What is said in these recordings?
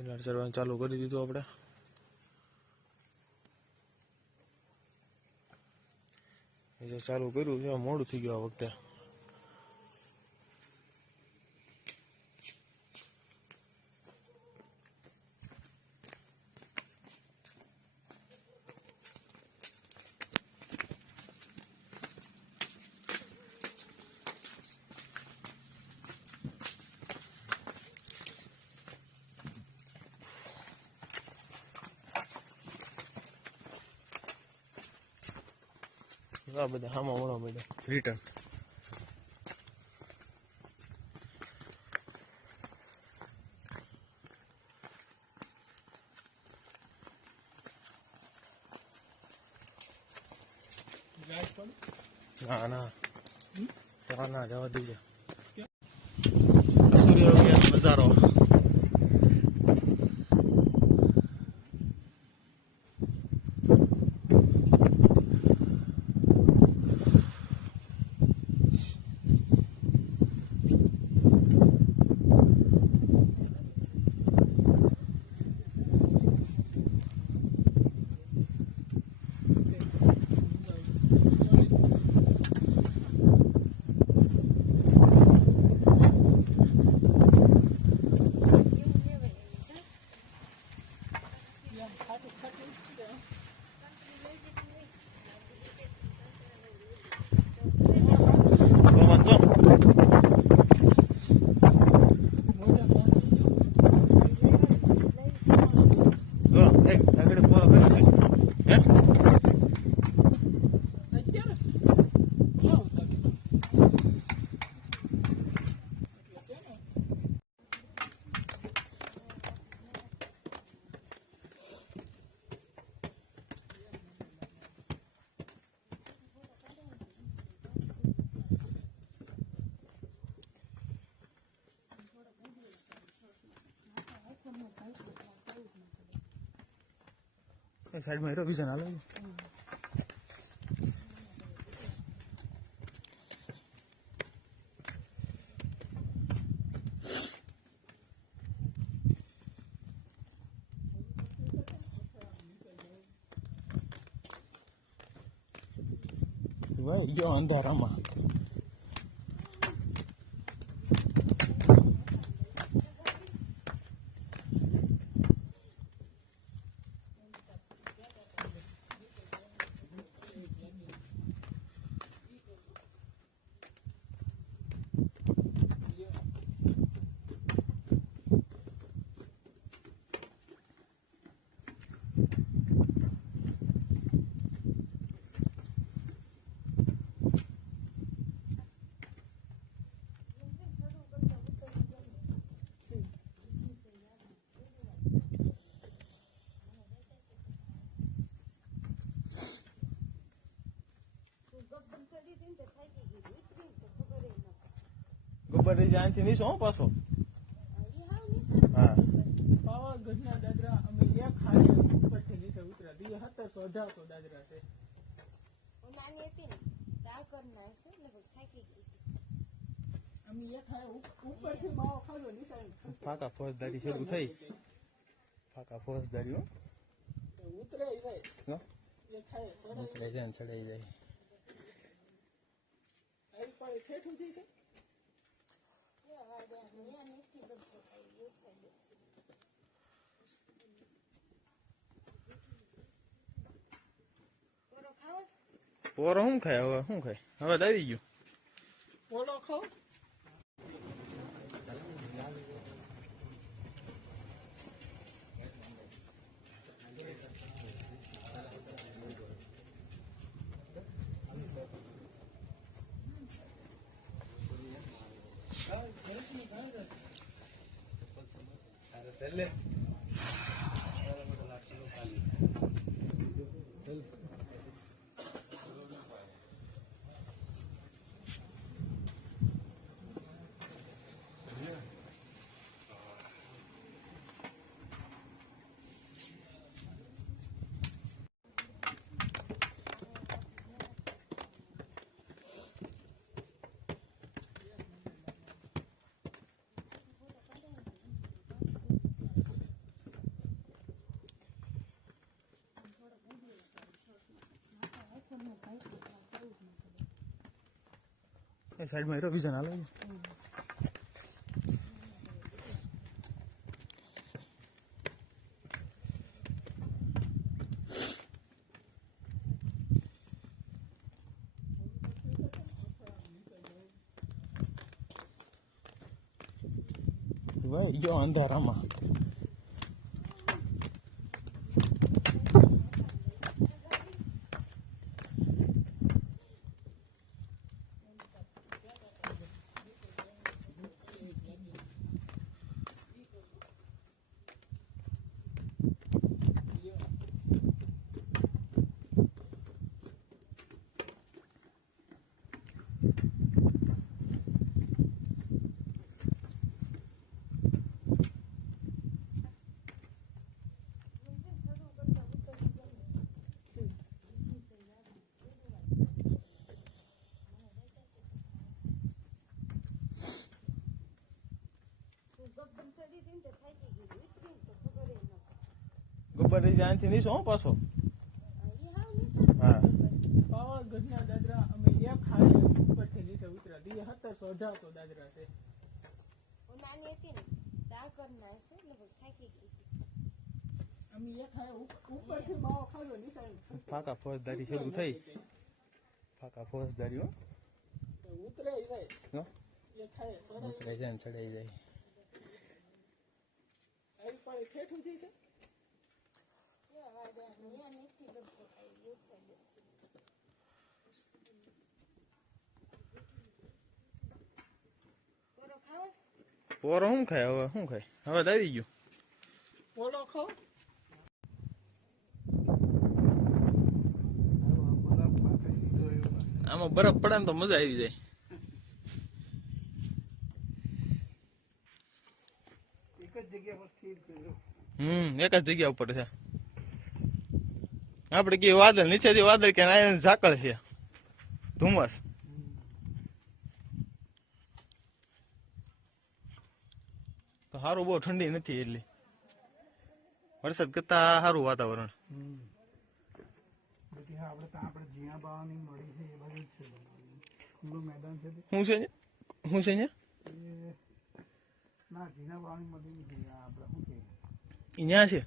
કિનાર ચડવાનું ચાલુ કરી દીધું આપણે. એ ચાલુ કર્યું છે, મોડું થઈ ગયું આ વખતે. આ બધા હામાં વળવા માંડ્યા રિટર્ન. ના ના ના જવા દઈએ. સૂર્ય નજારો સાઈડ માં બીજા ના લાવ્યું. ભાઈ ગયો અંધારામાં. ગબ્બર જ્યાંથી નહીં શું પાછો. હા પાવાગઢના દાદરા અમે એક ખાલી ઉપરથી નીચે ઉતર્યા. 1700-1800 દાદરા છે. નાની હતી ને તા કરના છે લગભગ થાકી ગઈ. અમે એક ઉપરથી માવો ખાલો નીચે ફાકા ફોજદારી શરૂ થઈ. ફાકા ફોજદારી હો ઉતરે જાય એ ખાય ઉતરે જાય ને ચડાઈ જાય. આઈ પર ઠેઠું થઈ છે. પોરો શું ખાય હવે? શું ખાય હવે? આવી ગયું પોલો ખાવ. એ સાઈડમાં હીરો વિઝન હાલે ભાઈ ગયો અંધારામાં ગબ્બર જ્યાંથી નીચો હો પાછો હા પાવાગઢના દાદરા અમે એક ખાડે ઉપરથી નીચે ઉતર્યા હતી. 1700-1800 દાદરા છે. નાની હતી ને તા કરના છે લગભગ થાકી ગઈ અમે એક ખાડે ઉપરથી માવો ખાધો નીચે ફાકા ફોજદારી શરૂ થઈ ફાકા ફોજદારી હો ઉતરે જાય હો એક ખાડે ઉતરે જાય ને ચડાઈ જાય આવી પાણી ઠેઠું થઈ છે. પોરો શું ખાય હવે શું ખાય હવે તો આવી ગયું પોલો ખાઓ આમાં બરફ પડે ને તો મજા આવી જાય એક જ જગ્યા પર સ્થિર કર્યો. એક જ જગ્યા ઉપર છે આપડે કે વાદળ નીચેથી વાદળ કે ઝાકળ છે ધુમ્મસ તો સારું બહુ ઠંડી નથી એટલી વરસાદ કરતા સારું વાતાવરણ આપણે જીયા બાવાની મળી છે એ બાજુ છે ખુલ્લું મેદાન છે શું છે શું છે ના જીયા બાવાની મળી નથી આપણે શું છે અહીંયા છે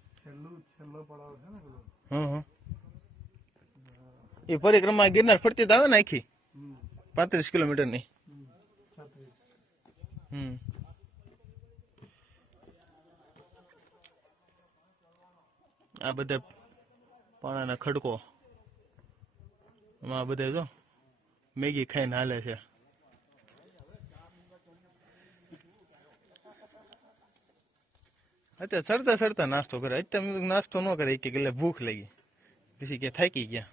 છેલ્લો પડાવ છે ને પેલો હા એ પરિક્રમા ગિરનાર ફરતી આવે ને આખી 35 કિલોમીટર ની આ બધા પાણાના ખડકો એમાં બધા જો મેગી ખાઈને હાલે છે અત્યારે ચડતા ચડતા નાસ્તો કરે અત્યારે નાસ્તો ન કરે કે એટલે ભૂખ લાગી પછી કે થાકી ગયા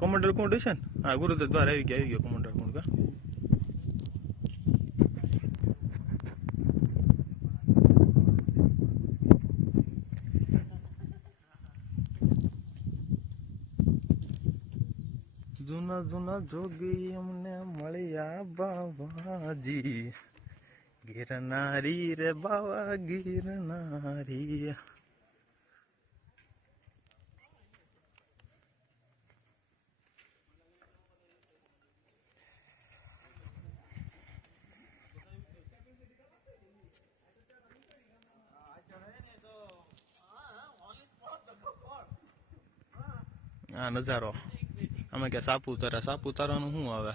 કોમંડલ કુંડ છે ને હા ગુરુદ્વાર દ્વાર આવી ગયો કોમંડલ કુંડ કા જૂના જૂના જોગી અમને મળ્યા બાવાજી ગિરનારી રે બાવા ગિરનારી આ નજારો અમે કે સાપુતારા સાપુતારાનું શું આવે